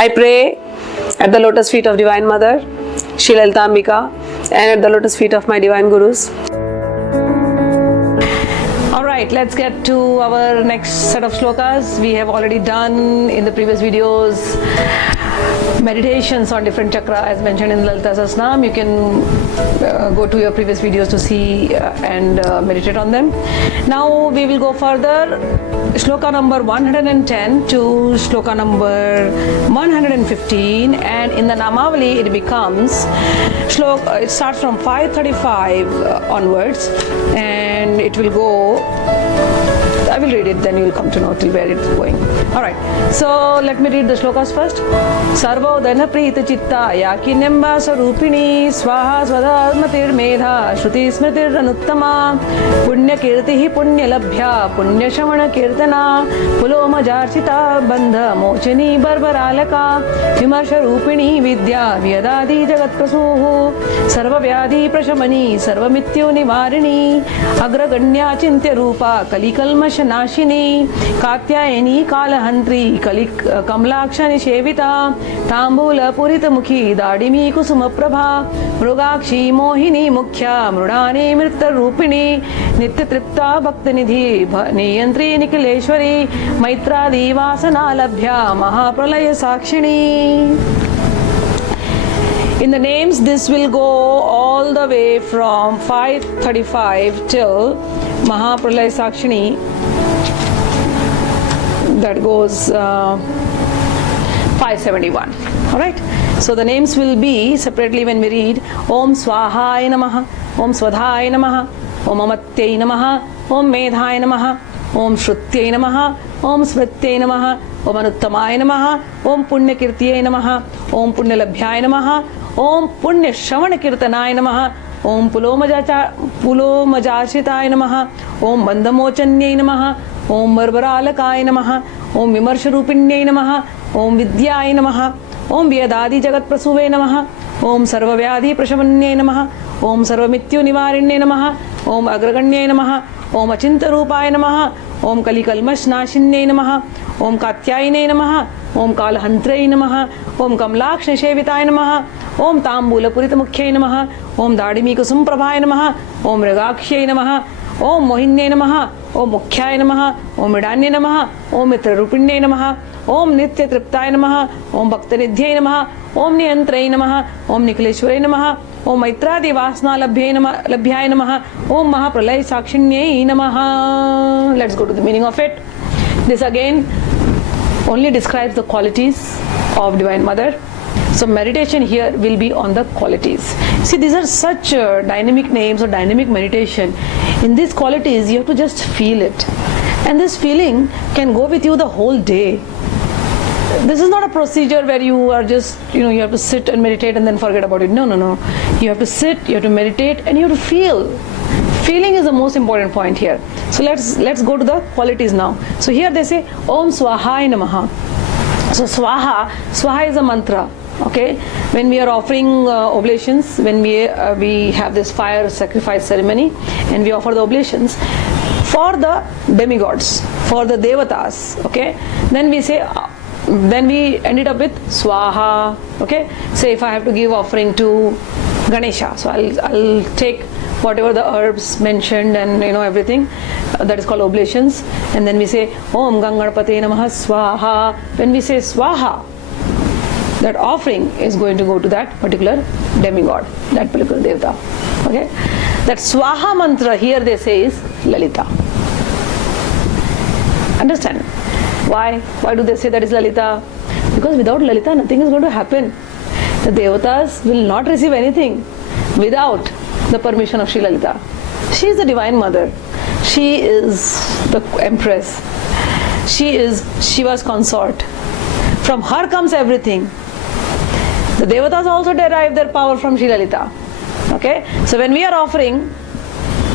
I pray at the lotus feet of Divine Mother, Shri Lalita Ambika, and at the lotus feet of my Divine Gurus. Alright, let's get to our next set of slokas. We have already done in the previous videos meditations on different chakra as mentioned in Lalita Sahasranama. You can go to your previous videos to see and meditate on them. Now we will go further. Shloka number 110 to shloka number 115, and in the Namavali it becomes shloka. It starts from 535 onwards, and it will go. I will read it, then you will come to know till where it's going. Alright, so let me read the shlokas first. Sarvodana Prita Chitta Yakinamba Sarupini Swaha Swadharmatir Medha Shruti Smritir Anuttama Punya Kirtihi Punya Labhya Punya Shamana Kirtana Puloma Jarchita Bandha Mochini Barbaralaka Vimarsha Rupini Vidya Vyadadi Jagat Prasuhu Sarva Vyadhi Prashamani Sarva Mityu Nivarini Agraganya Chintya Rupa Kalikalmash नाशिनी Katyayani कालहंत्री Kamalaksha निषेविता तांबूल पुरित मुखी दाडिमी कुसुम प्रभा मृगाक्षी मोहिनी मुख्या मृडानी मृत रूपिणी नित्य तृप्ता भक्त निधि नियंत्री निखिलेश्वरी मैत्रादि वासना लभ्या महाप्रलय साक्षिणी. In the names, this will go all the way from 535 till Mahapralaya Sakshini. That goes 571. Alright. So the names will be separately when we read Om Swahaya Namaha, Om Swadhaya Namaha, Om Amatyai Namaha, Om Medhaya Namaha, Om Shrutyai Namaha, Om Smrityai Namaha, Om Anuttamaya Namaha, Om Punya Kirtiyai Namaha, Om Punya Labhyaya Namaha, Om Punya Shravana Kirtanaya Namaha, Om Pulomajashitaya Namaha, Om Bandhamochanyai Namaha, Om Barbaralakaya Namaha, Om Vimarsharupinyai Namaha, Om Vidyaya Namaha, Om Vyadadi Jagat Prasuve Namaha, Om Sarvavyadhi Prashamanyai Namaha, Om Sarvamityu Nivarinyai Namaha, Om Agraganyai Namaha, Om Achinta Rupaya Namaha, Om Kalikalmash Nashinyai Namaha, Om Katyayinai Namaha, Om Kalahantrai Namaha, Om Kamlaksh Nishevitaya Namaha, Om Tambula Purita Mukhyai Namaha, Om Dadimi Kusum Prabhaya Namaha, Om Ragakshai Namaha, Om Mohinyai Namaha, Om Mukhyai Namaha, Om Midanyai Namaha, Om Mitra Rupinyai Namaha, Om Nitya Triptaya Namaha, Om Bhaktanidhyai Namaha, Om Niyantrai Namaha, Om Nikhileshwarai Namaha, Om Maitradi Vasna Labhyai Namaha, Om Mahapralaya Sakshinyai Namaha. Let's go to the meaning of it. This again only describes the qualities of Divine Mother. So meditation here will be on the qualities. See, these are such dynamic names or dynamic meditation. In these qualities, you have to just feel it. And this feeling can go with you the whole day. This is not a procedure where you are just, you have to sit and meditate and then forget about it. No. You have to sit, you have to meditate, and you have to feel. Feeling is the most important point here. So let's go to the qualities now. So here they say Om Swahaya Namaha. So Swaha is a mantra. Okay, when we are offering oblations, when we have this fire sacrifice ceremony, and we offer the oblations for the demigods, for the devatas. Okay, then we say. Then we end it up with Swaha. Okay, say if I have to give offering to Ganesha, so I'll take whatever the herbs mentioned and everything that is called oblations, and then we say Om Ganganapate Namaha Swaha. When we say Swaha, that offering is going to go to that particular demigod, that particular devata. Okay, that Swaha mantra here they say is Lalita. Understand? Why do they say that is Lalita? Because without Lalita nothing is going to happen. The devatas will not receive anything without the permission of Shri Lalita. She is the Divine Mother. She is the Empress. She is Shiva's consort. From her comes everything. The devatas also derive their power from Shri Lalita. Okay? So when we are offering,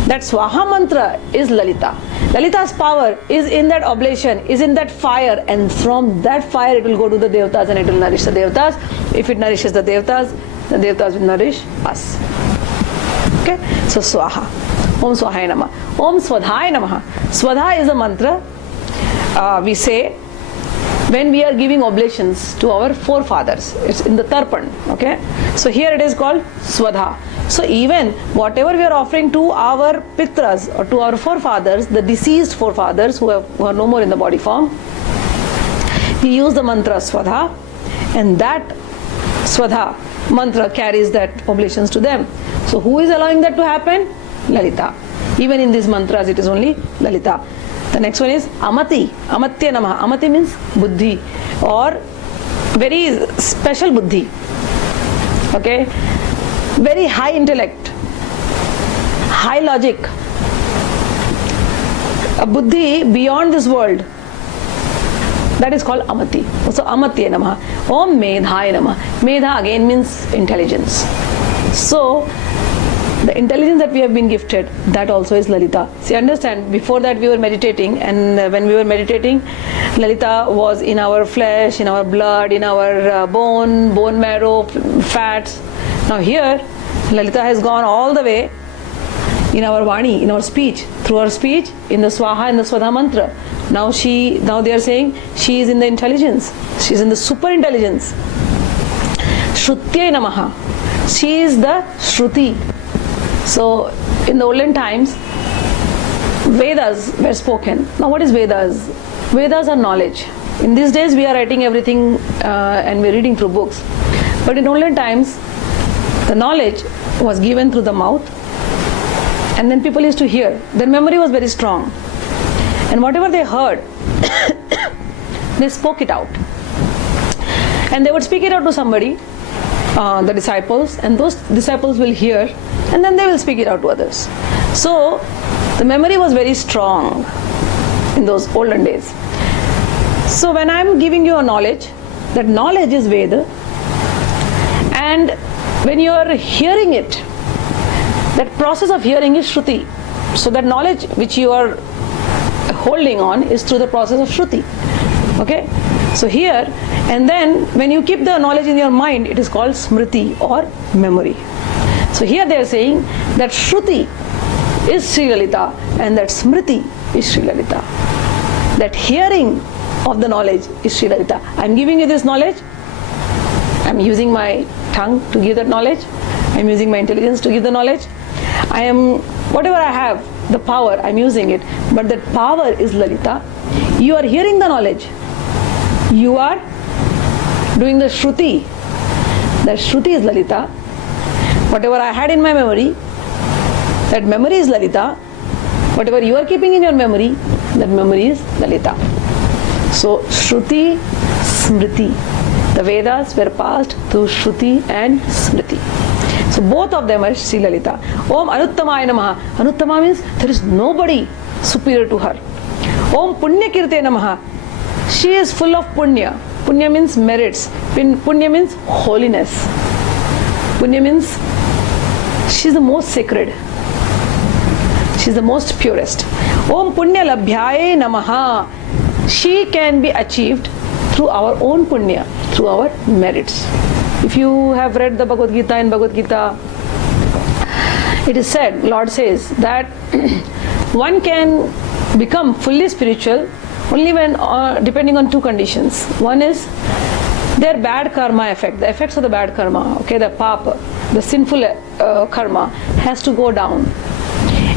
that Swaha mantra is Lalita. Lalita's power is in that oblation, is in that fire, and from that fire it will go to the devatas and it will nourish the devatas. If it nourishes the devatas will nourish us. Okay? So Swaha. Om Swahaya Namaha. Om Swadhaya Namaha. Swadha is a mantra we say when we are giving oblations to our forefathers. It's in the tarpan. Okay, so here it is called swadha. So even whatever we are offering to our pitras or to our forefathers, the deceased forefathers who are no more in the body form, we use the mantra swadha, and that swadha mantra carries that oblations to them. So who is allowing that to happen? Lalita. Even in these mantras it is only Lalita. The next one is Amati. Amatya Namaha. Amati means buddhi, or very special buddhi. Okay, very high intellect, high logic, a buddhi beyond this world. That is called Amati. So Amatya Namaha. Om Medhaya Namaha. Medha again means intelligence. So the intelligence that we have been gifted, that also is Lalita. See, understand, before that we were meditating, and when we were meditating, Lalita was in our flesh, in our blood, in our bone marrow, fats. Now here, Lalita has gone all the way in our Vani, in our speech, through our speech, in the Swaha and the Swadha mantra. Now they are saying she is in the intelligence, she is in the super intelligence. Shrutyai Namaha. She is the Shruti. So in the olden times, Vedas were spoken. Now what is Vedas? Vedas are knowledge. In these days we are writing everything and we are reading through books. But in olden times, the knowledge was given through the mouth, and then people used to hear. Their memory was very strong. And whatever they heard, they spoke it out. And they would speak it out to somebody, the disciples, and those disciples will hear, and then they will speak it out to others. So the memory was very strong in those olden days. So when I am giving you a knowledge, that knowledge is Veda, and when you are hearing it, that process of hearing is Shruti. So that knowledge which you are holding on is through the process of Shruti. Okay, so here, and then when you keep the knowledge in your mind, it is called Smriti or memory. So here they are saying that Shruti is Sri Lalita and that Smriti is Sri Lalita. That hearing of the knowledge is Sri Lalita. I am giving you this knowledge, I am using my tongue to give that knowledge, I am using my intelligence to give the knowledge, I am, whatever I have, the power, I am using it, but that power is Lalita. You are hearing the knowledge, you are doing the Shruti, that Shruti is Lalita. Whatever I had in my memory, that memory is Lalita. Whatever you are keeping in your memory, that memory is Lalita. So Shruti, Smriti. The Vedas were passed through Shruti and Smriti. So both of them are Sri Lalita. Om Anuttamaya Namaha. Anuttama means there is nobody superior to her. Om Punya Kirte Namaha. She is full of Punya. Punya means merits. Punya means holiness. Punya means she is the most sacred. She is the most purest. Om Punya Labhyaye Namaha. She can be achieved through our own punya, through our merits. If you have read the Bhagavad Gita, in Bhagavad Gita, it is said, Lord says that one can become fully spiritual only when, depending on two conditions. One is their bad karma effect, the effects of the bad karma, okay, the papa, the sinful karma has to go down.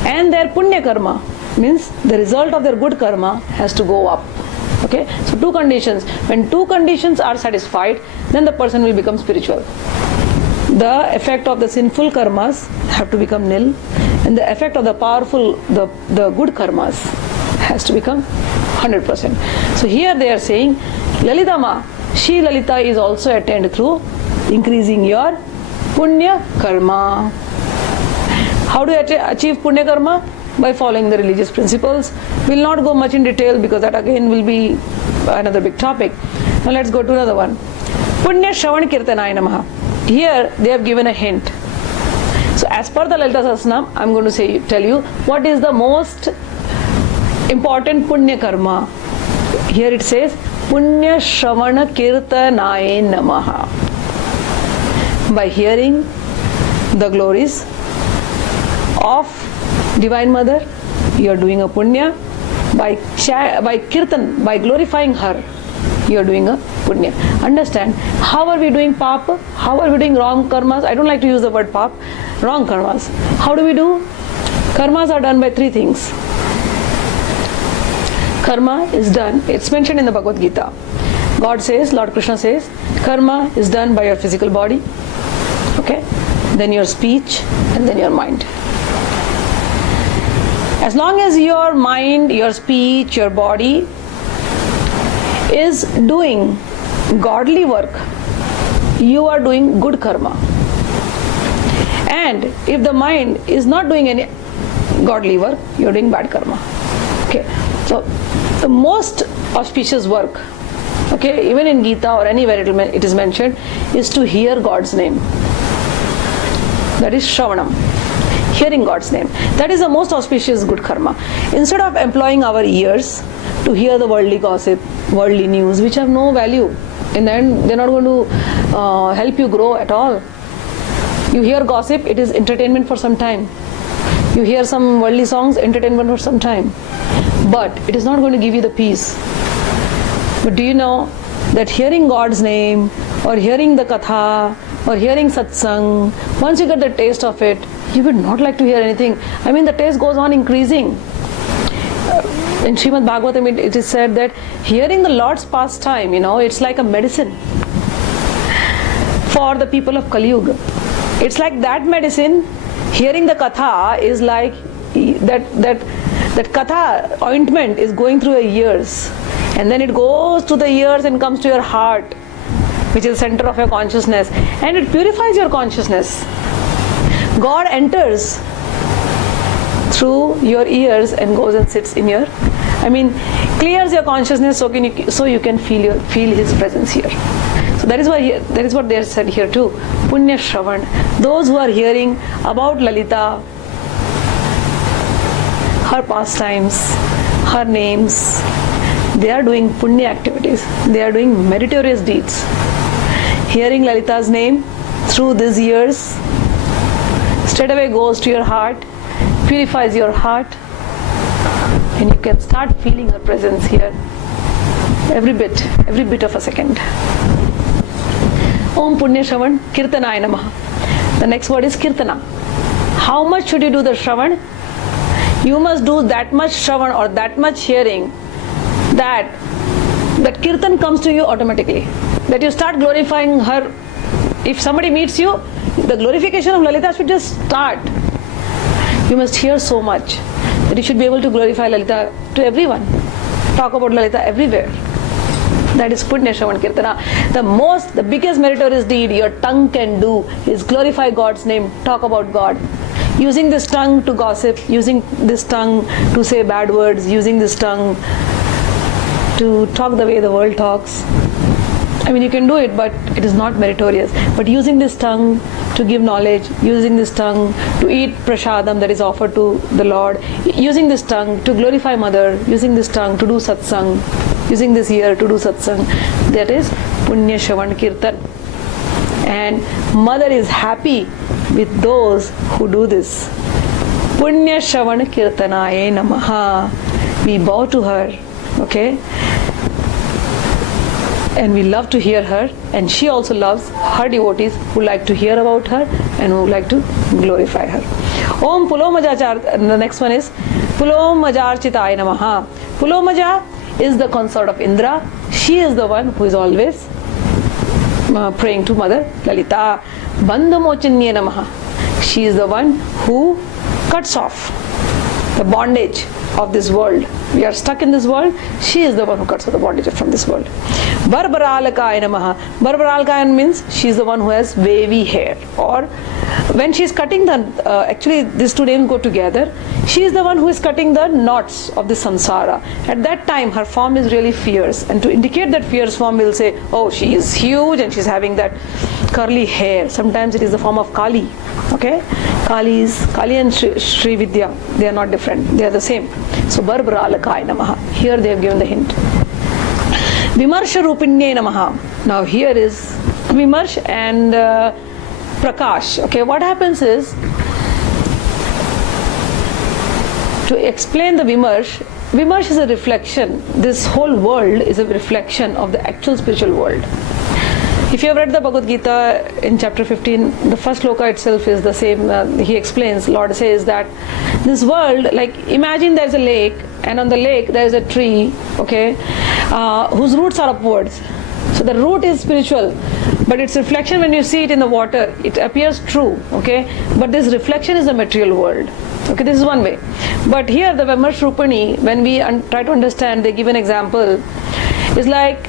And their punya karma means the result of their good karma has to go up. Okay, so two conditions. When two conditions are satisfied, then the person will become spiritual. The effect of the sinful karmas have to become nil, and the effect of the powerful, the good karmas has to become 100%. So here they are saying, Lalita Ma, she Lalita is also attained through increasing your punya karma. How do you achieve punya karma? By following the religious principles. We will not go much in detail because that again will be another big topic. Now let's go to another one. Punya Shravan Kirtanaya Namaha. Here they have given a hint. So as per the Lalita Sahasranam, I am going to tell you what is the most important punya karma. Here it says Punya Shravana Kirtanaya Namaha. By hearing the glories of Divine Mother, you are doing a punya. By kirtan, by glorifying her, you are doing a punya. Understand, how are we doing papa? How are we doing wrong karmas? I don't like to use the word pap, wrong karmas. How do we do? Karmas are done by three things. Karma is done, it's mentioned in the Bhagavad Gita. God says, Lord Krishna says, karma is done by your physical body, okay, then your speech, and then your mind. As long as your mind, your speech, your body is doing godly work, you are doing good karma. And if the mind is not doing any godly work, you are doing bad karma. Okay, so the most auspicious work, okay, even in Gita or anywhere it is mentioned, is to hear God's name. That is Shravanam, hearing God's name. That is the most auspicious good karma. Instead of employing our ears to hear the worldly gossip, worldly news, which have no value, in the end they're not going to help you grow at all. You hear gossip, it is entertainment for some time. You hear some worldly songs, entertainment for some time. But it is not going to give you the peace. But do you know that hearing God's name, or hearing the katha, or hearing satsang, once you get the taste of it, you would not like to hear anything. I mean, the taste goes on increasing. In Srimad Bhagavatam, it is said that hearing the Lord's pastime, it's like a medicine for the people of Kali Yuga. It's like that medicine. Hearing the katha is like that katha ointment is going through your ears, and then it goes to the ears and comes to your heart, which is the center of your consciousness, and it purifies your consciousness. God enters through your ears and goes and sits in your, clears your consciousness so you can feel His presence here. So that is what they are said here too. Punya Shravan. Those who are hearing about Lalita, her pastimes, her names, they are doing punya activities. They are doing meritorious deeds. Hearing Lalita's name through these ears straight away goes to your heart, purifies your heart, and you can start feeling her presence here every bit of a second. Om Punya Shravan Kirtanaya Namaha. The next word is Kirtana. How much should you do the Shravan? You must do that much Shravan or that much hearing that Kirtan comes to you automatically. That you start glorifying her. If somebody meets you, the glorification of Lalita should just start. You must hear so much that you should be able to glorify Lalita to everyone. Talk about Lalita everywhere. That is Punya Shravan Kirtana. The biggest meritorious deed your tongue can do is glorify God's name, talk about God. Using this tongue to gossip, using this tongue to say bad words, using this tongue to talk the way the world talks. You can do it, but it is not meritorious. But using this tongue to give knowledge, using this tongue to eat prasadam that is offered to the Lord, using this tongue to glorify Mother, using this tongue to do satsang, using this ear to do satsang, that is Punya Shravan Kirtan. And Mother is happy with those who do this. Punya Shravan Kirtanaye Namaha. We bow to her, okay? And we love to hear her, and she also loves her devotees who like to hear about her and who like to glorify her. Om Pulomajachar, the next one is Pulomajachitaya Namaha. Pulomaja is the consort of Indra. She is the one who is always praying to Mother Lalita. Bandhamochannya Namaha. She is the one who cuts off the bondage of this world. We are stuck in this world. She is the one who cuts off the bondage from this world. Barbaralakaya Namaha. Barbaralakaya means she is the one who has wavy hair. Or when she is cutting the, actually these two names go together. She is the one who is cutting the knots of the samsara. At that time her form is really fierce. And to indicate that fierce form, we'll say, oh, she is huge and she is having that curly hair. Sometimes it is the form of Kali. Okay? Kali and srividya, they are not different. They are the same. So Barbaralakaya Namaha. Here they have given the hint. Vimarsha Rupinye Namaha. Now here is Vimarsh and Prakash. Okay, what happens is, to explain the Vimarsh, Vimarsh is a reflection. This whole world is a reflection of the actual spiritual world. If you have read the Bhagavad Gita in chapter 15, the first sloka itself is the same. He explains, Lord says that this world, like imagine there's a lake, and on the lake there is a tree, okay, whose roots are upwards. So the root is spiritual, but its reflection when you see it in the water, it appears true, okay, but this reflection is the material world. Okay, this is one way. But here the Vimarsh Rupani, when we try to understand, they give an example. It's like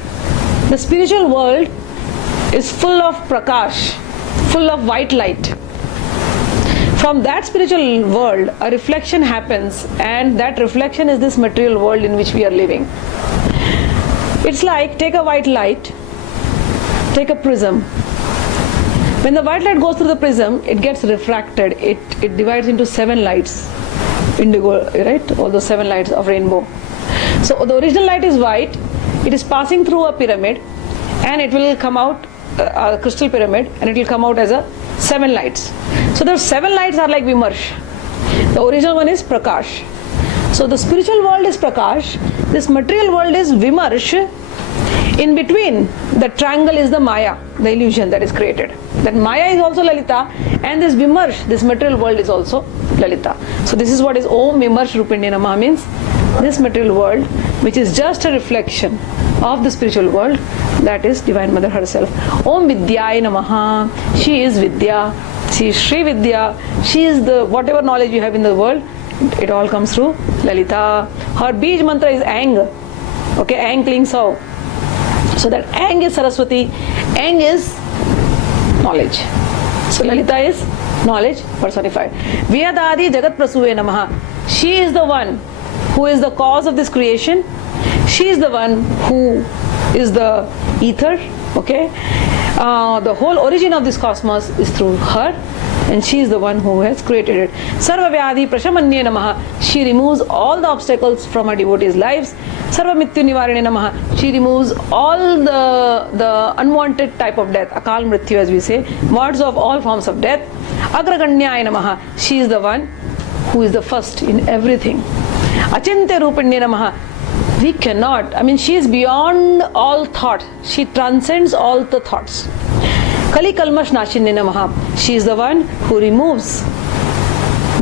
the spiritual world is full of prakash, full of white light. From that spiritual world, a reflection happens, and that reflection is this material world in which we are living. It's like, take a white light, take a prism. When the white light goes through the prism, it gets refracted. It divides into 7 lights, indigo, right? All those 7 lights of rainbow. So the original light is white. It is passing through a pyramid, and it will come out, a crystal pyramid, and it will come out as a 7 lights. So those 7 lights are like Vimarsh. The original one is Prakash. So the spiritual world is Prakash. This material world is Vimarsh. In between, the triangle is the Maya, the illusion that is created. That Maya is also Lalita, and this Vimarsh, this material world, is also Lalita. So this is what is Om Vimarsh Rupinde Namaha means. This material world, which is just a reflection of the spiritual world, that is Divine Mother herself. Om Vidyaya Namaha. She is Vidya. She is Srividya. She is the whatever knowledge you have in the world. It all comes through Lalita. Her Bij mantra is Ang. Okay, Ang Kling Sau. So that Ang is Saraswati. Ang is knowledge. So Lalita is knowledge personified. Vyadadi Jagat Prasuve Namaha. She is the one who is the cause of this creation. She is the one who is the ether. Okay, the whole origin of this cosmos is through her, and she is the one who has created it. Sarva Vyadhi Prashamanye Namaha. She removes all the obstacles from her devotees' lives. Sarva Mrityu Nivarane Namaha. She removes all the unwanted type of death, Akal Mrityu as we say, wards of all forms of death. Agraganyaya Namaha. She is the one who is the first in everything. Achinte Rupanye Namaha. We cannot, she is beyond all thought. She transcends all the thoughts. Kali Kalmash Nashinne Namaha. She is the one who removes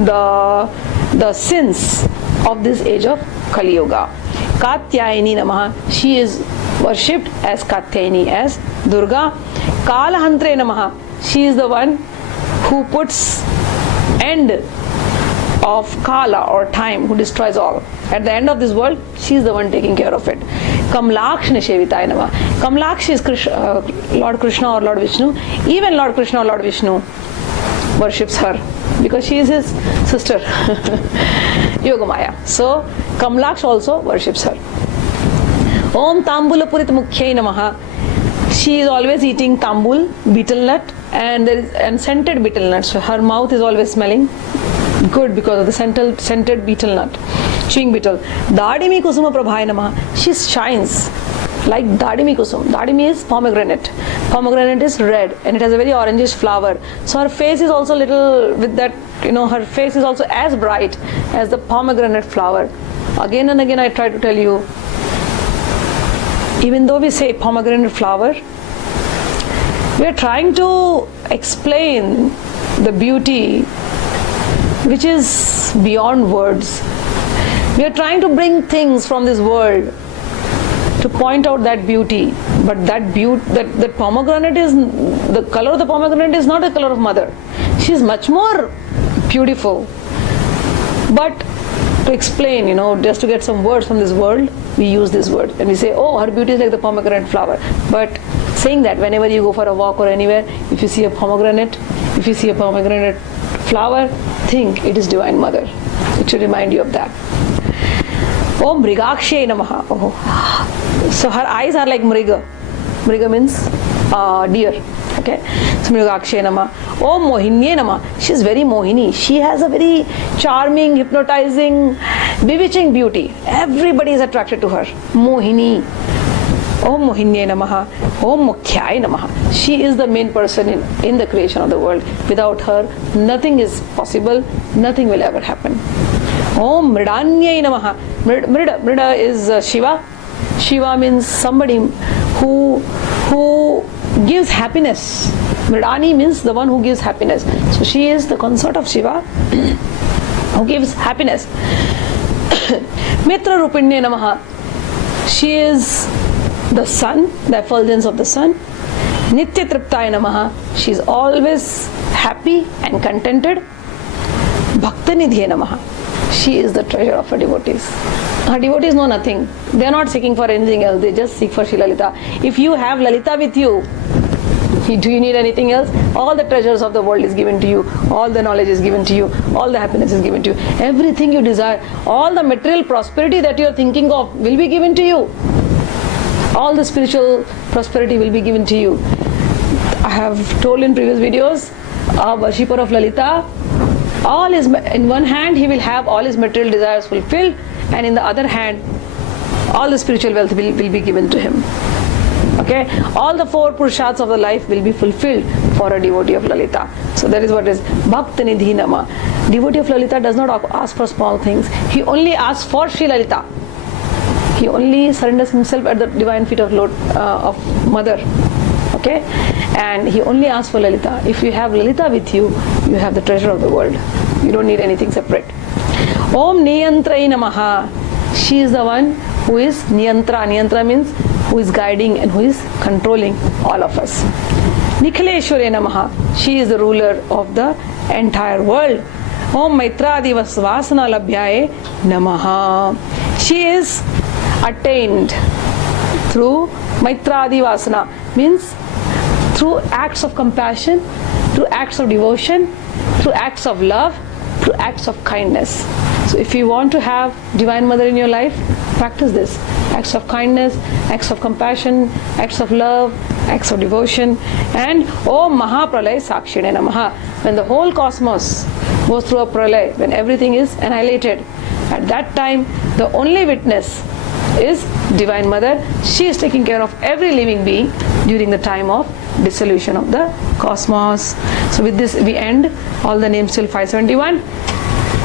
the sins of this age of Kali Yuga. Katyayani Namaha. She is worshipped as Katyayani, as Durga. Kalahantre Namaha. She is the one who puts end of Kala or time, who destroys all. At the end of this world, she is the one taking care of it. Kamlaksh Nishevitaya Namaha. Kamlaksh is Lord Krishna or Lord Vishnu. Even Lord Krishna or Lord Vishnu worships her because she is his sister, Yogamaya. So Kamlaksh also worships her. Om Tambula Purit Mukhyai Namaha. She is always eating tambul, betel nut, and scented betel nuts. So her mouth is always smelling good because of the scented betel nut, chewing betel. Dadimi Kusuma Prabhaya Namaha. She shines like Dadimi Kusum. Dadimi is pomegranate. Pomegranate is red and it has a very orangish flower. So her face is also little with that, her face is also as bright as the pomegranate flower. Again and again I try to tell you, even though we say pomegranate flower, we are trying to explain the beauty which is beyond words. We are trying to bring things from this world to point out that beauty, but that pomegranate is, the color of the pomegranate is not the color of mother. She is much more beautiful. But to explain, just to get some words from this world, we use this word and we say, oh, her beauty is like the pomegranate flower. But saying that whenever you go for a walk or anywhere, if you see a pomegranate flower, think it is Divine Mother. It should remind you of that. Om Mrigakshay Namaha. Oh. So her eyes are like Mriga. Mriga means deer. Okay. So Mrigakshay Namaha. Om Mohinye Namaha. She is very Mohini. She has a very charming, hypnotizing, bewitching beauty. Everybody is attracted to her. Mohini. Om Mohinye Namaha. Om Mukhyaya Namaha. She is the main person in the creation of the world. Without her, nothing is possible. Nothing will ever happen. Om Mridanyai Namaha. Mrida is Shiva. Shiva means somebody who gives happiness. Mridani means the one who gives happiness. So she is the consort of Shiva who gives happiness. Mitra Rupinya Namaha. She is the sun, the effulgence of the sun. Nitya Triptaya Namaha. She is always happy and contented. Bhaktanidhye Namaha. She is the treasure of her devotees. Her devotees know nothing. They are not seeking for anything else. They just seek for Shri Lalita. If you have Lalita with you, do you need anything else? All the treasures of the world is given to you. All the knowledge is given to you. All the happiness is given to you. Everything you desire, all the material prosperity that you are thinking of will be given to you. All the spiritual prosperity will be given to you. I have told in previous videos, a worshipper of Lalita, all is in one hand he will have all his material desires fulfilled, and in the other hand all the spiritual wealth will be given to him. Okay, all the four purushats of the life will be fulfilled for a devotee of Lalita. So that is what is Bhaktanidhi Nama. Devotee of Lalita does not ask for small things. He only asks for Shri Lalita. He only surrenders himself at the divine feet of Mother. Okay, and he only asks for Lalita. If you have Lalita with you, you have the treasure of the world. You don't need anything separate. Om Niyantrai Namaha. She is the one who is Niyantra. Niyantra means who is guiding and who is controlling all of us. Nikhileshware Namaha. She is the ruler of the entire world. Om Maitradi Vasvasana Labhyaye Namaha. She is attained through Maitradi Vasana, means through acts of compassion, through acts of devotion, through acts of love, through acts of kindness. So if you want to have Divine Mother in your life, practice this. Acts of kindness, acts of compassion, acts of love, acts of devotion. And Om Mahapralay Sakshine Namaha. When the whole cosmos goes through a pralay, when everything is annihilated, at that time the only witness is Divine Mother. She is taking care of every living being during the time of dissolution of the cosmos. So with this we end all the names till 571.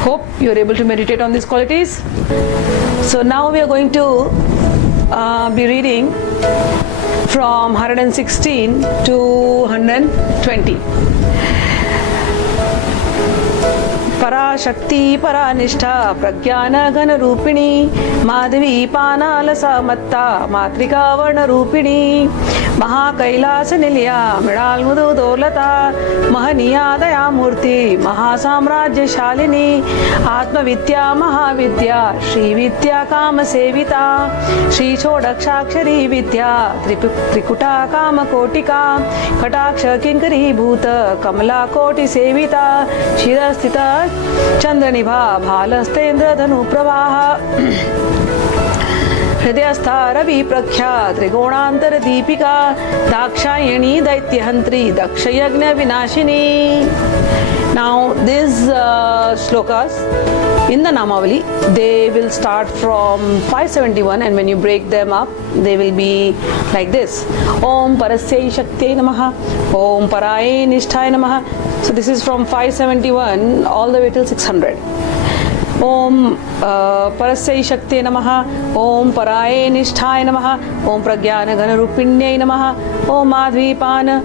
Hope you are able to meditate on these qualities. So now we are going to be reading from 116 to 120. Parashakti Paranishta Pragyana Gana Rupini Madhavi Panala Samatta Matrika Varna Rupini Mahakailasa Nilya Midal Mudu Dolata Mahaniya Dayamurti Mahasamrajya Shalini Atma Vidya Mahavidya Shri Vidya Kama Sevita Shri Chodakshakshari Vidya Trikuta Kama Kotika Kataksha Kinkari Bhuta Kamala Koti Sevita Shirastita Chandranibha Bhalastendra Dhanu Pravaha Hridayastha Ravi Prakhya Trigonantar Deepika Dakshayani Daityahantri Dakshayagna Vinashini. Now these slokas in the Namavali, they will start from 571, and when you break them up, they will be like this. Om Parasya Shakti Namaha, Om Paraye Nishthay Namaha. So this is from 571 all the way till 600. Om Parasya Shakti Namaha, Om Paraye Nishthay Namaha, Om Pragyana Gana Rupinyai Namaha, Om Madhvi Pana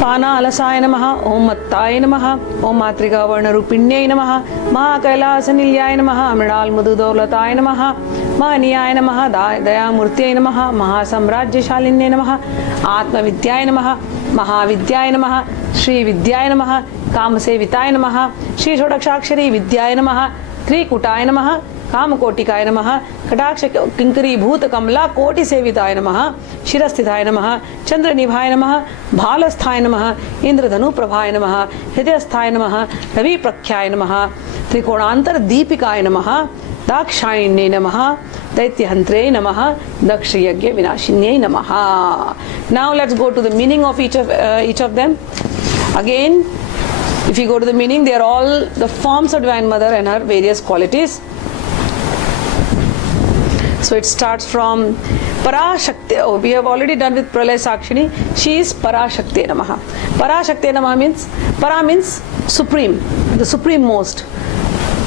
Alasaya Namaha, Om Mattaya Namaha, Om Matrika Varna Rupinyai Namaha, Mahakailasa Nilyaya Namaha, Mridal Mudu Dolataya Namaha, Mahaniyaya Namaha, Dayamurtyai Namaha, Mahasamrajya Shalinyai Namaha, Atma Vidyaya Namaha, Mahavidyaya Namaha, Shri Vidyaya Namaha, Kamasevitaya Namaha, Shri Shodakshakshari Vidyaya Namaha, Trikutaya Namaha, Kamakotikaya Namaha, Kataksha Kinkari Bhuta Kamala Koti Sevitaya Namaha, Shirasthithaya Namaha, Chandranibhaya Namaha, Bhalasthaya Namaha, Indradhanu Prabhaya Namaha, Hridayasthaya Namaha, Ravi Prakhyaya Namaha, Trikonantar Deepikaya Namaha, Dakshayane Namaha, Daityahantre Namaha, Dakshayagya Vinashinyai Namaha. Now let's go to the meaning of each of them. Again, if you go to the meaning, they are all the forms of Divine Mother and her various qualities. So it starts from Parashakti. Oh, we have already done with Pralay Sakshini. She is Parashakti Namaha. Parashakti Namaha means, Para means supreme, the supreme most.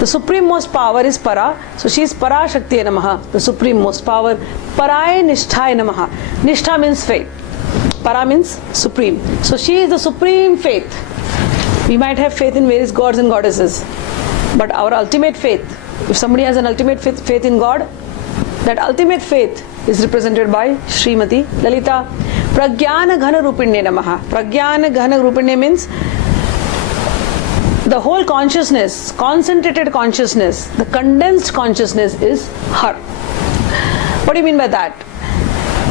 The supreme most power is Para. So she is Para Shakti Namaha, the supreme most power. Paraye Nishthaye Namaha. Nishtha means faith. Para means supreme. So she is the supreme faith. We might have faith in various gods and goddesses, but our ultimate faith, if somebody has an ultimate faith in God, that ultimate faith is represented by Srimati Lalita. Pragyana Ghana Rupinne Namaha. Pragyana Ghana Rupinne means the whole consciousness, concentrated consciousness, the condensed consciousness is her. What do you mean by that?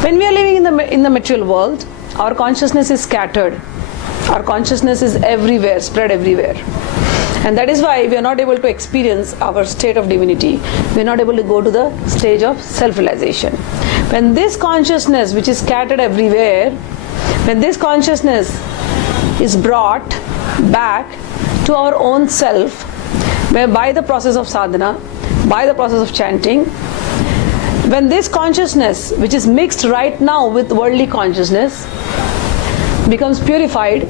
When we are living in the material world, our consciousness is scattered. Our consciousness is everywhere, spread everywhere. And that is why we are not able to experience our state of divinity. We are not able to go to the stage of self-realization. When this consciousness, which is scattered everywhere, when this consciousness is brought back to our own self, where by the process of sadhana, by the process of chanting, when this consciousness, which is mixed right now with worldly consciousness, becomes purified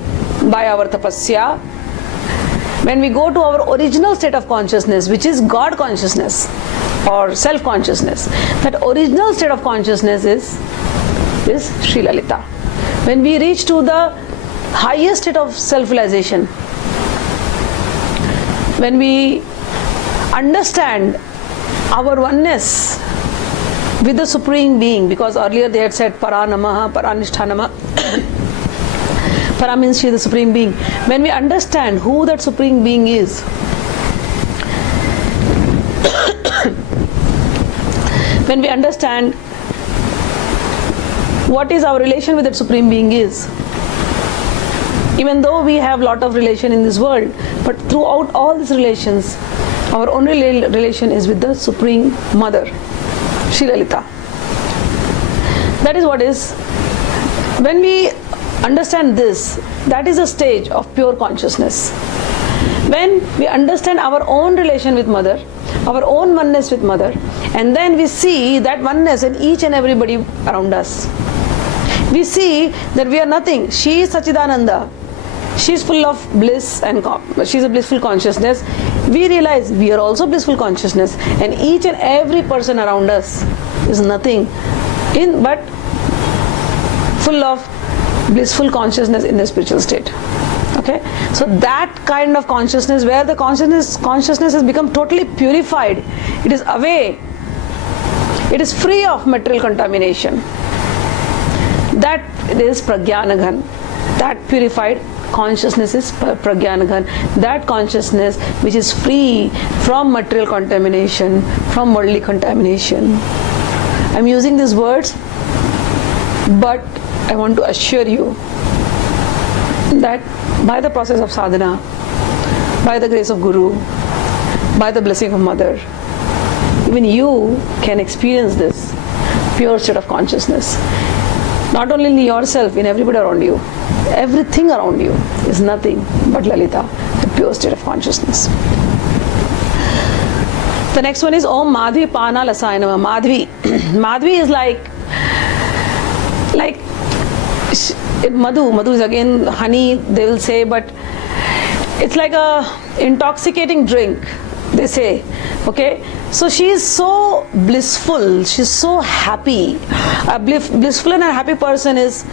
by our tapasya, when we go to our original state of consciousness, which is God consciousness or self-consciousness, that original state of consciousness is Sri Lalita. When we reach to the highest state of self-realization, when we understand our oneness with the Supreme Being, because earlier they had said Para Namaha, Para Nishthanama. Para means she is the Supreme Being. When we understand who that Supreme Being is, when we understand what is our relation with that Supreme Being is, even though we have lot of relation in this world, but throughout all these relations, our only relation is with the Supreme Mother, Sri Lalita. That is what is. When we understand this, that is a stage of pure consciousness. When we understand our own relation with Mother, our own oneness with Mother, and then we see that oneness in each and everybody around us. We see that we are nothing. She is Sachidananda. She is full of bliss and she is a blissful consciousness. We realize we are also blissful consciousness, and each and every person around us is nothing but full of blissful consciousness in the spiritual state. Okay, so that kind of consciousness, where the consciousness has become totally purified, it is away, it is free of material contamination. That is Prajnanaghan. That purified consciousness is Prajnanaghan. That consciousness which is free from material contamination, from worldly contamination. I am using these words, but I want to assure you that by the process of sadhana, by the grace of Guru, by the blessing of Mother, even you can experience this pure state of consciousness. Not only in yourself, in everybody around you. Everything around you is nothing but Lalita, the pure state of consciousness. The next one is Om Madhvi Pana Lasayanama. Madhvi. Madhvi is like Madhu is again honey, they will say, but it's like a intoxicating drink, they say. Okay, so she is so blissful, she's so happy. A blissful and a happy person is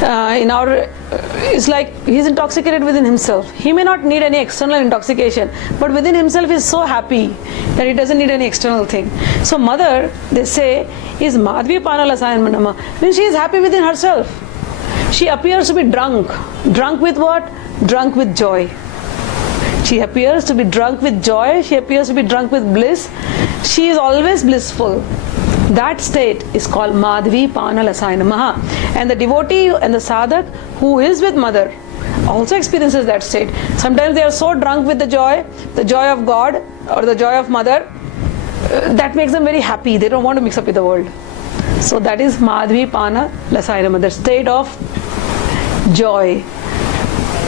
it's like he's intoxicated within himself. He may not need any external intoxication, but within himself is so happy that he doesn't need any external thing. So Mother, they say, is Madhvi Pana Lasayanama. When she is happy within herself, she appears to be drunk. Drunk with what? Drunk with joy. She appears to be drunk with joy. She appears to be drunk with bliss. She is always blissful. That state is called Madhvi Pana Lasayanama. And the devotee and the sadhak who is with Mother also experiences that state. Sometimes they are so drunk with the joy of God or the joy of Mother, that makes them very happy. They don't want to mix up with the world. So that is Madhvi Pana Lasayanama. The state of joy,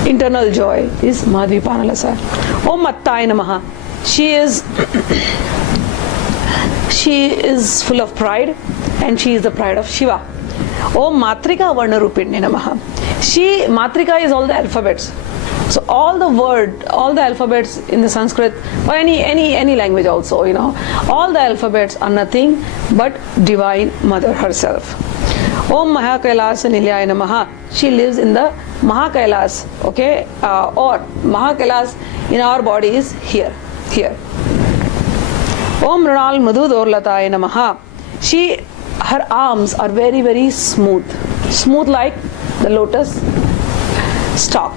internal joy, is Madhvi Pana Lasayanama. Om Mattaya Namaha. She is full of pride, and she is the pride of Shiva. Om Matrika Varna Rupinne Namaha. Matrika is all the alphabets. So all the alphabets in the Sanskrit or any language also, all the alphabets are nothing but Divine Mother herself. Om Mahakailas Nilyaya Namaha. She lives in the Mahakailas, okay, or Mahakailas in our body is here. Om Mrinal Madhudorlataya Namaha. Her arms are very, very smooth like the lotus stalk.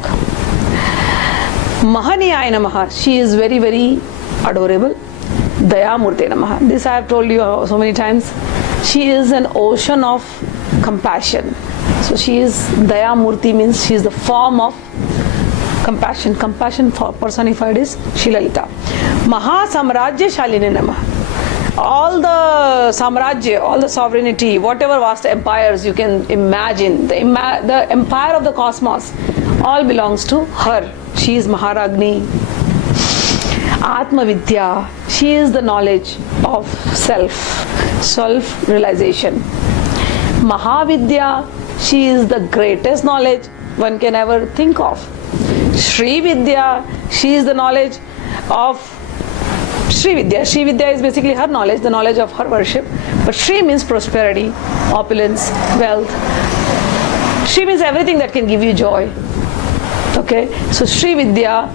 Mahaniyaya Namaha. She is very, very adorable. Dayamurte Namaha. This I have told you so many times. She is an ocean of compassion. So she is Dayamurti, means she is the form of compassion. Compassion personified is Shri Lalita. Maha Samrajya Shalini Namaha. All the samrajya, all the sovereignty, whatever vast empires you can imagine, the empire of the cosmos, all belongs to her. She is Maharagni. Atma Vidya, she is the knowledge of self-realization. Mahavidya, she is the greatest knowledge one can ever think of. Srividya, she is the knowledge of Srividya. Srividya is basically her knowledge, the knowledge of her worship. But Sri means prosperity, opulence, wealth. Sri means everything that can give you joy. Okay, so Srividya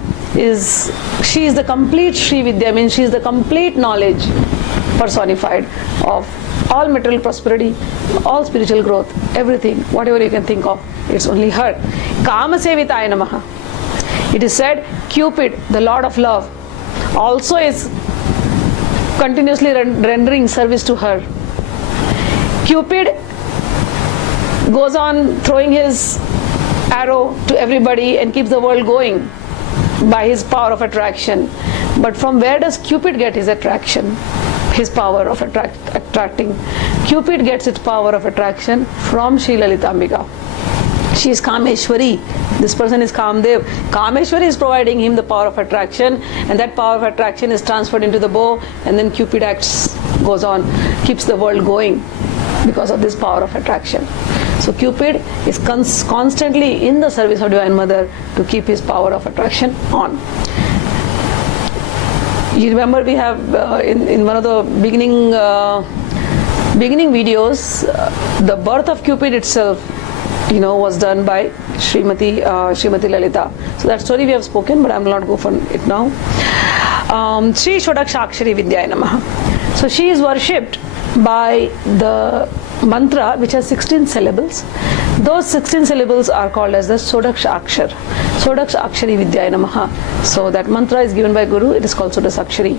she is the complete Srividya, means she is the complete knowledge personified of all material prosperity, all spiritual growth, everything, whatever you can think of, it's only her. Kama Sevitaya Namaha. It is said Cupid, the Lord of Love, also is continuously rendering service to her. Cupid goes on throwing his arrow to everybody and keeps the world going by his power of attraction. But from where does Cupid get his attraction? His power of attracting. Cupid gets its power of attraction from Shri Lalita Ambika. She is Kameshwari. This person is Kamdev. Kameshwari is providing him the power of attraction, and that power of attraction is transferred into the bow, and then Cupid goes on, keeps the world going because of this power of attraction. So Cupid is constantly in the service of Divine Mother to keep his power of attraction on. You remember we have in one of the beginning videos, the birth of Cupid itself, was done by Srimati Lalita. So that story we have spoken, but I will not go for it now. Shri Shodakshakshari Vidyaya Namaha. So she is worshipped by the mantra which has 16 syllables. Those 16 syllables are called as the Sodakshakshar. Sodakshakshari Vidyaya Namaha. So that mantra is given by Guru, it is called Sodakshakshari.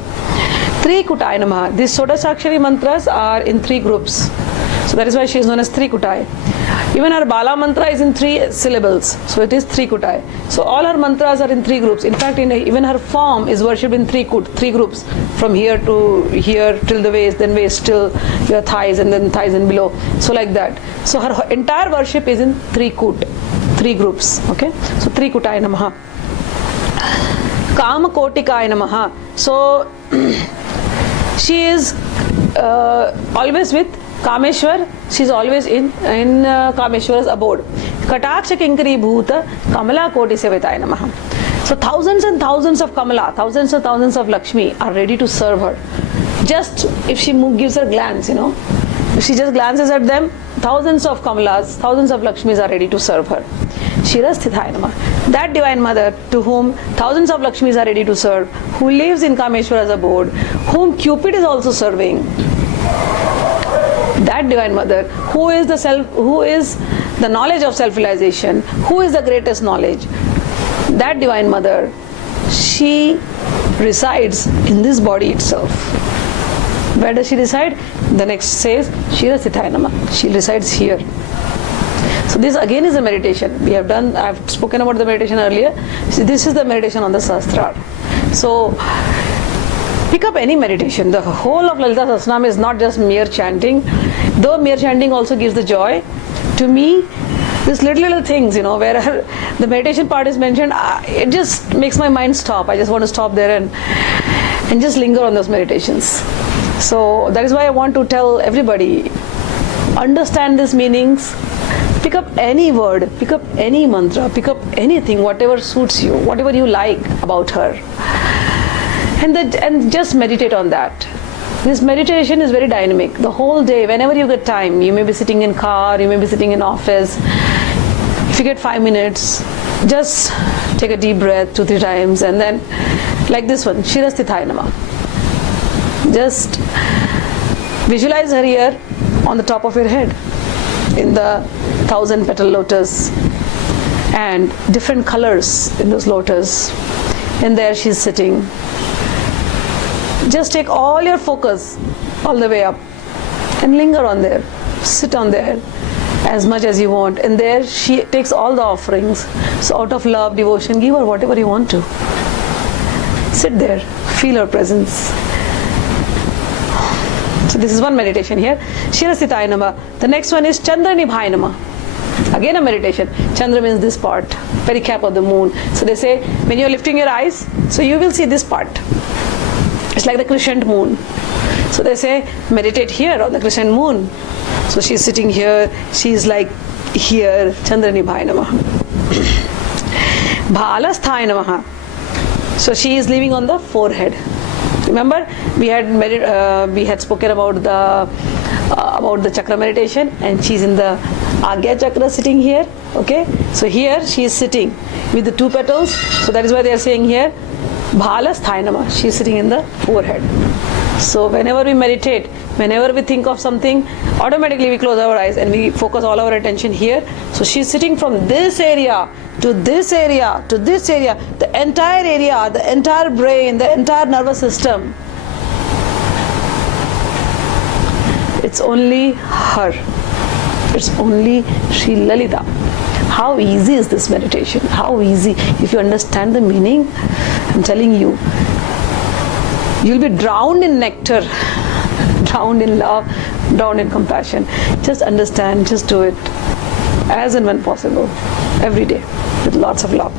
Trikutaya Namaha. These Sodakshakshari mantras are in 3 groups. So that is why she is known as Trikutai. Even her Bala mantra is in 3 syllables. So it is Trikutai. So all her mantras are in 3 groups. In fact, even her form is worshipped in 3 groups. From here to here till the waist, then waist till your thighs, and then thighs and below. So like that. So her entire worship is in 3 groups. Okay. So Trikutai Namaha. Kama Kotikaya Namaha. So she is always with Kameshwar. She is always in Kameshwar's abode. Kataksha Kinkari Bhuta Kamala Koti Sevetaya Namaha. So thousands and thousands of Kamala, thousands and thousands of Lakshmi are ready to serve her. Just if she gives her glance, if she just glances at them, thousands of Kamalas, thousands of Lakshmis are ready to serve her. Shirasthithaya Namaha. That Divine Mother to whom thousands of Lakshmis are ready to serve, who lives in Kameshwara's abode, whom Cupid is also serving. That Divine Mother, who is the knowledge of self-realization, who is the greatest knowledge, that Divine Mother, she resides in this body itself. Where does she reside? The next says, Shirasthithaya Namaha. She resides here. So this again is a meditation. I have spoken about the meditation earlier. So this is the meditation on the Sahasrara. So pick up any meditation. The whole of Lalita Sahasranama is not just mere chanting, though mere chanting also gives the joy. To me, these little things, where the meditation part is mentioned, it just makes my mind stop. I just want to stop there and just linger on those meditations. So that is why I want to tell everybody, understand these meanings, Pick up any word, pick up any mantra, pick up anything, whatever suits you, whatever you like about her. And just meditate on that. This meditation is very dynamic. The whole day, whenever you get time, you may be sitting in car, you may be sitting in office. If you get 5 minutes, just take a deep breath 2-3 times, and then like this one, Shirastithaya Nama. Just visualize her here on the top of your head in the 1000 petal lotus, and different colors in those lotus, and there she's sitting. Just take all your focus all the way up and linger on there, sit on there as much as you want, and there she takes all the offerings. So out of love, devotion, give her whatever you want to. Sit there, feel her presence. So this is one meditation here, Shirastithaya Nama. The next one is Chandra Nibhaya Nama. Again a meditation. Chandra means this part, pericap of the moon. So they say when you're lifting your eyes, so you will see this part. It's like the crescent moon. So they say meditate here on the crescent moon. So she's sitting here, she's like here, Chandra Nibhaya Namaha. Bhalasthaya Namaha. So she is living on the forehead. Remember we had spoken about the chakra meditation, and she's in the Agya chakra sitting here. Okay, so here she is sitting with the 2 petals. So that is why they are saying here Bhalasthaya Namaha. She is sitting in the forehead. So whenever we meditate, whenever we think of something, automatically we close our eyes and we focus all our attention here. So she's sitting from this area to this area to this area, the entire brain, the entire nervous system. It's only her. It's only Sri Lalita. How easy is this meditation? How easy. If you understand the meaning, I'm telling you, you'll be drowned in nectar, drowned in love, drowned in compassion. Just understand, just do it as and when possible, every day, with lots of love.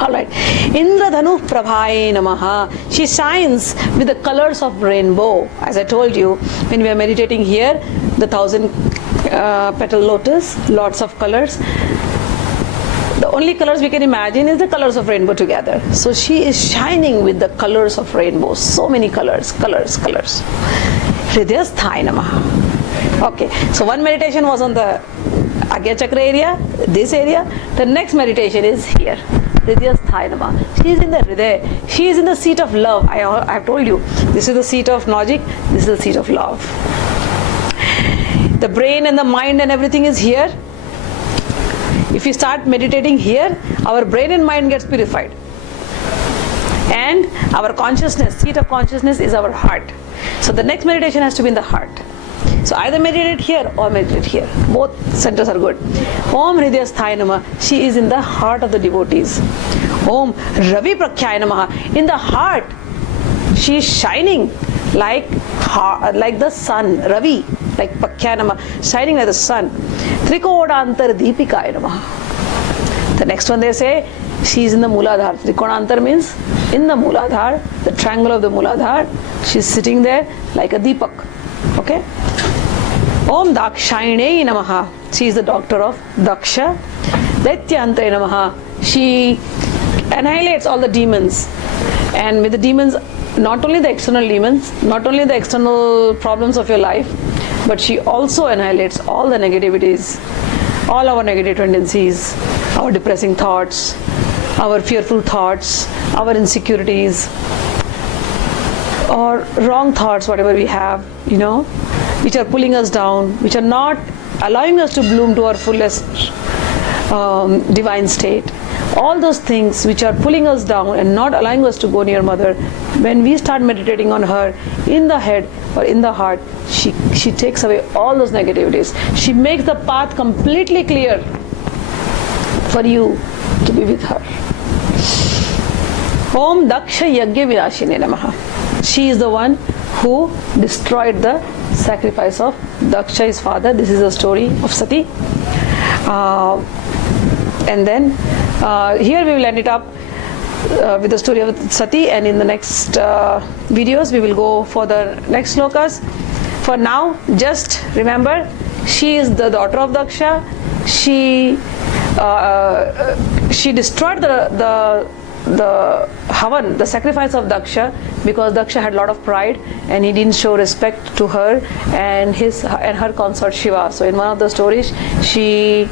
Alright, Indradhanu Prabhaya Namaha. She shines with the colors of rainbow. As I told you, when we are meditating here, the 1000 petal lotus, lots of colors. The only colors we can imagine is the colors of rainbow together. So she is shining with the colors of rainbow. So many colors. Hridayasthaya Namaha. Okay, so one meditation was on the Agya Chakra area, this area. The next meditation is here. Hridayasthaya Namaha. She is in the Hriday. She is in the seat of love. I have told you, this is the seat of logic, this is the seat of love. The brain and the mind and everything is here. If you start meditating here, our brain and mind gets purified. And our consciousness, seat of consciousness is our heart. So the next meditation has to be in the heart. So either meditate here or meditate here. Both centers are good. Om Hridayasthaya Namaha. She is in the heart of the devotees. Om Ravi Prakyaya Namaha. In the heart, she is shining like the sun. Ravi, like Prakyaya Namaha, shining like the sun. Trikonantar Deepikaya Namaha. The next one they say, she is in the Mooladhar. Trikonantar means in the Mooladhar, the triangle of the Mooladhar. She is sitting there like a Deepak. Okay? Om Dakshayane Namaha. She is the daughter of Daksha. Daityantare Namaha. She annihilates all the demons. And with the demons, not only the external demons, not only the external problems of your life, but she also annihilates all the negativities, all our negative tendencies, our depressing thoughts, our fearful thoughts, our insecurities, or wrong thoughts, whatever we have, which are pulling us down, which are not allowing us to bloom to our fullest divine state. All those things which are pulling us down and not allowing us to go near Mother, when we start meditating on her in the head or in the heart, she takes away all those negativities. She makes the path completely clear for you to be with her. Om Daksha Yagya Vinashine Namaha. She is the one who destroyed the sacrifice of Daksha, his father. This is the story of Sati. And then here we will end it up with the story of Sati, and in the next videos we will go for the next slokas. For now, just remember, she is the daughter of Daksha, she destroyed the Havan, the sacrifice of Daksha, because Daksha had a lot of pride and he didn't show respect to her and her consort Shiva. So in one of the stories, she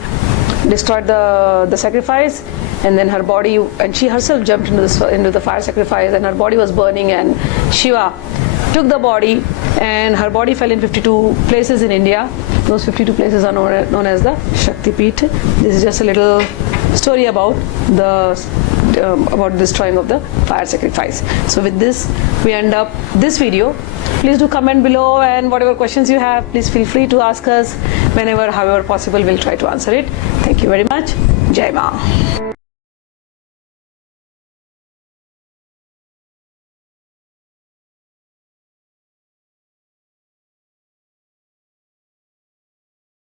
destroyed the sacrifice, and then her body, and she herself jumped into the fire sacrifice, and her body was burning, and Shiva took the body, and her body fell in 52 places in India. Those 52 places are known as the Shakti Peeth. This is just a little story about destroying of the fire sacrifice. So with this, we end up this video. Please do comment below, and whatever questions you have, please feel free to ask us whenever, however possible, we'll try to answer it. Thank you very much. Jai Ma.